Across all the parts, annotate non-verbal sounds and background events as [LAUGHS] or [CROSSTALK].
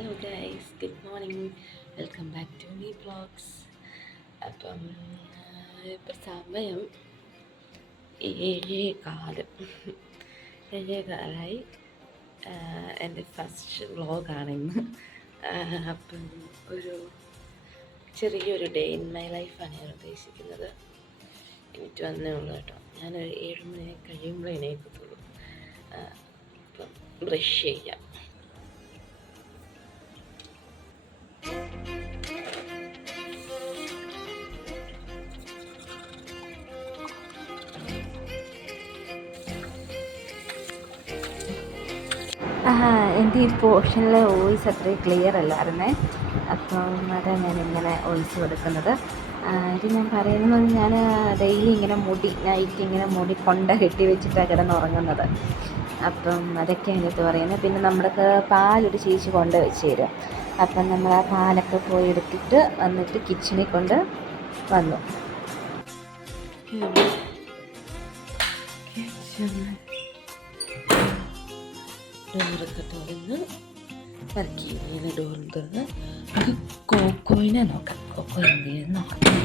Hello guys good morning welcome back to me blogs അപ്പം ഇപ്പം സമയം ഏഴേ കാലം ഏഴേ കാലായി എന്റെ ഫസ്റ്റ് വ്ളോഗാണിന്ന് അപ്പം ഒരു ചെറിയൊരു ഡേ ഇൻ മൈ ലൈഫാണ് ഞാൻ ഉദ്ദേശിക്കുന്നത്. എനിക്ക് വന്നേ ഉള്ളൂ കേട്ടോ. ഞാനൊരു ഏഴ് മണി കഴിയുമ്പോഴേ എണീക്കത്തുള്ളൂ. അപ്പം ബ്രഷ് ചെയ്യാം. എന്റെ ഈ പോർഷനിലെ വോയിസ് അത്രയും ക്ലിയർ അല്ലായിരുന്നേ. അപ്പോൾ അതാണ് ഞാൻ ഇങ്ങനെ വോയിസ് കൊടുക്കുന്നത് ഇത് ഞാൻ പറയുന്നത് ഞാൻ ഡെയിലി ഇങ്ങനെ മുടി നൈറ്റ് ഇങ്ങനെ മുടി കൊണ്ട കെട്ടി വെച്ചിട്ടാണ് കിടന്നുറങ്ങുന്നത്. അപ്പം അതൊക്കെയാണ് ഇത് പറയുന്നത്. പിന്നെ നമ്മൾക്ക് പാലൊരു ചേച്ചി കൊണ്ട് വെച്ച് തരും. അപ്പം നമ്മൾ ആ പാലൊക്കെ പോയി എടുത്തിട്ട് വന്നിട്ട് കിച്ചണിൽ കൊണ്ട് വന്നു. ഡോറൊക്കെ തുറന്ന് വർക്ക് ഇങ്ങനെ ഡോർ തുറന്ന് കോക്കോയിനെ നോക്കാം. കോക്കോ എന്ത് ചെയ്യുന്നത് നോക്കാം.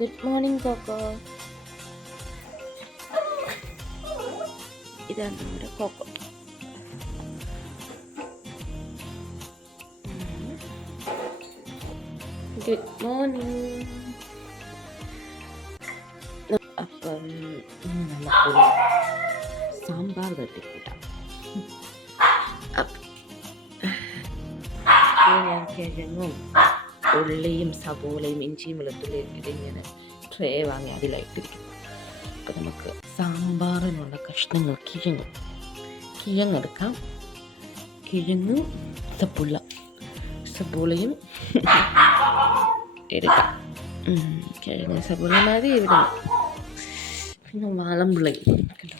Good morning Coco. ഇതാണ് നമ്മുടെ കോക്കോ. ഗുഡ് മോർണിംഗ് ഇന്ന് സാമ്പാർ തട്ടിക്കൂട്ടാം. ഞാൻ കിഴങ്ങും ഉള്ളിയും സബോളയും ഇഞ്ചിയും വെളുത്തുള്ളിയും ഇങ്ങനെ ട്രേ വാങ്ങി അതിലായിട്ടിരിക്കും. അപ്പം നമുക്ക് സാമ്പാറിനുള്ള കഷ്ണങ്ങൾ കിഴങ്ങ്. കിഴങ്ങെടുക്കാം. കിഴങ്ങും സപ്പുള്ള സബോളയും [LAUGHS] എടുക്കാം. കിഴങ്ങ് സബോള മതി ഇവിടെ. പിന്നെ വളംപുളി. കണ്ടോ?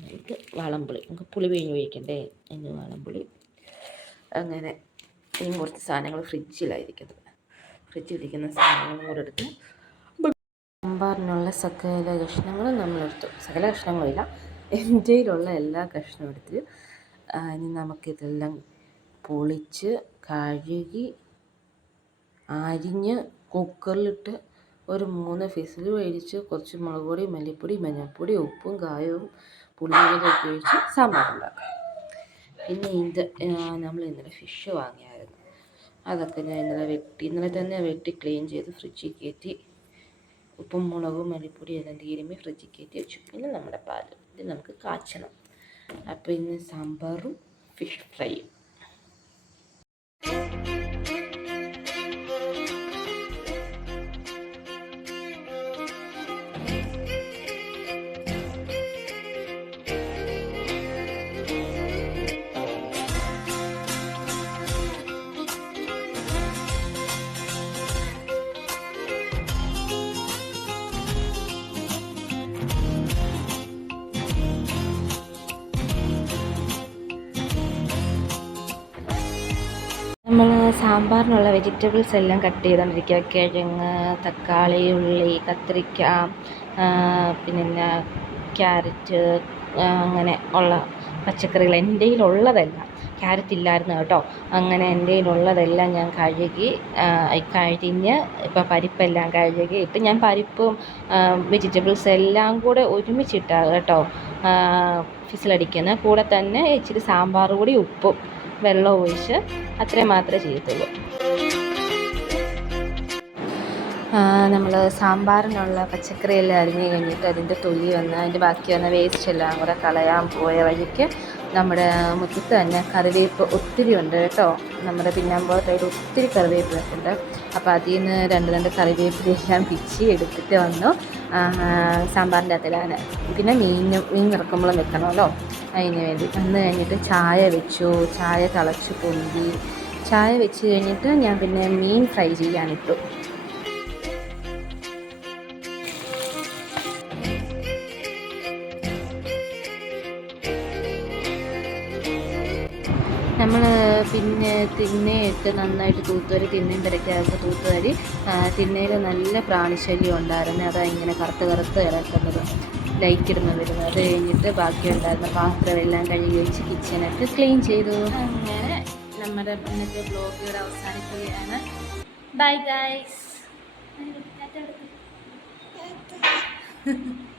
നമുക്ക് വളംപുളി. നമുക്ക് പുളി പിഴിഞ്ഞ് ഒഴിക്കണ്ടേ? അതിന് വളംപുളി. അങ്ങനെ ഇനി കുറച്ച് സാധനങ്ങൾ ഫ്രിഡ്ജിലായിരിക്കുന്നത് ഫ്രിഡ്ജിൽ ഇരിക്കുന്ന സാധനങ്ങൾ കൂടെ എടുത്ത് സാമ്പാറിനുള്ള സകല കഷ്ണങ്ങളും നമ്മളെടുത്തു സകല കഷ്ണങ്ങളില്ല എന്റെയിലുള്ള എല്ലാ കഷ്ണവും എടുത്ത് ഇനി നമുക്കിതെല്ലാം പൊളിച്ച് കഴുകി അരിഞ്ഞ് കുക്കറിലിട്ട് ഒരു മൂന്ന് ഫിസിൽ മേടിച്ച് കുറച്ച് മുളക് പൊടി മല്ലിപ്പൊടി മഞ്ഞൾപ്പൊടി ഉപ്പും കായവും പുളിമുളകൊക്കെ ഒഴിച്ച് സാമ്പാർ ഉണ്ടാക്കാം. പിന്നെ ഇത് നമ്മൾ ഇന്നലെ ഫിഷ് വാങ്ങിയായിരുന്നു. അതൊക്കെ ഞാൻ ഇന്നലെ വെട്ടി ഇന്നലെ തന്നെ വെട്ടി ക്ലീൻ ചെയ്ത് ഫ്രിഡ്ജിൽ കയറ്റി ഉപ്പും മുളകും മല്ലിപ്പൊടി എല്ലാം തീരുമ്പി ഫ്രിഡ്ജിൽ കയറ്റി വെച്ചു. പിന്നെ നമ്മുടെ പാൽ ഇത് നമുക്ക് കാച്ചണം. അപ്പോൾ ഇന്ന് സാമ്പാറും ഫിഷ് ഫ്രൈയും സാമ്പാറിനുള്ള വെജിറ്റബിൾസ് എല്ലാം കട്ട് ചെയ്തുകൊണ്ടിരിക്കുക കിഴങ്ങ് തക്കാളി ഉള്ളി കത്തിരിക്ക പിന്നെ ക്യാരറ്റ് അങ്ങനെ ഉള്ള പച്ചക്കറികൾ. എന്റെ കയ്യിലുള്ളതെല്ലാം ക്യാരറ്റ് ഇല്ലായിരുന്നു കേട്ടോ. അങ്ങനെ എന്റെ കയ്യിലുള്ളതെല്ലാം ഞാൻ കഴുകി കഴിഞ്ഞ് ഇപ്പോൾ പരിപ്പെല്ലാം കഴുകി ഇപ്പം ഞാൻ പരിപ്പും വെജിറ്റബിൾസ് എല്ലാം കൂടെ ഒരുമിച്ചിട്ടാണ് കേട്ടോ ഫിസിലടിക്കുന്നത് കൂടെ തന്നെ ഇച്ചിരി സാമ്പാർ കൂടി ഉപ്പും. വെള്ളം ഒഴിച്ച് അത്രയും മാത്രമേ ചെയ്യത്തുള്ളൂ. നമ്മൾ സാമ്പാറിനുള്ള പച്ചക്കറിയെല്ലാം അരിഞ്ഞ് കഴിഞ്ഞിട്ട് അതിന്റെ തൊലി വന്ന് അതിന്റെ ബാക്കി വന്ന വേസ്റ്റ് എല്ലാം കൂടെ കളയാൻ പോയ വഴിക്ക് നമ്മുടെ മുറ്റത്ത് തന്നെ കറിവേപ്പ് ഒത്തിരി ഉണ്ട് കേട്ടോ. നമ്മുടെ പിന്നാമ്പുറത്തായിട്ട് ഒത്തിരി കറിവേപ്പ് ഉണ്ട് അപ്പോൾ അതിൽ നിന്ന് രണ്ട് രണ്ട് കറിവേപ്പിലെല്ലാം പിച്ചി എടുത്തിട്ട് വന്നു. സാമ്പാറിന്റെ അകത്തിലാണ്. പിന്നെ മീനും മീൻ നിറക്കുമ്പോഴും വെക്കണമല്ലോ. അതിന് വേണ്ടി വന്ന് കഴിഞ്ഞിട്ട് ചായ വെച്ചു. ചായ തിളച്ച് പൊന്തി. ചായ വെച്ച് കഴിഞ്ഞിട്ട് ഞാൻ പിന്നെ മീൻ ഫ്രൈ ചെയ്യാനിട്ടു നമ്മൾ പിന്നെ തിന്നയിട്ട് നന്നായിട്ട് തൂത്തുവരി തിന്നയും പെരക്കകത്ത് തൂത്തുവരി തിന്നയിൽ നല്ല പ്രാണിശല്യം ഉണ്ടായിരുന്നു. അതാ ഇങ്ങനെ കറുത്ത് കറുത്ത് കിടക്കുന്നത് ലൈറ്റ് വരുന്നത് അത് കഴിഞ്ഞിട്ട് ബാക്കിയുണ്ടായിരുന്ന പാത്രമെല്ലാം കഴുകി വെച്ച് കിച്ചനൊക്കെ ക്ലീൻ ചെയ്തു. അങ്ങനെ നമ്മുടെ ഇന്നത്തെ ബ്ലോഗ് ഇവിടെ അവസാനിക്കുകയാണ്. Bye guys [LAUGHS]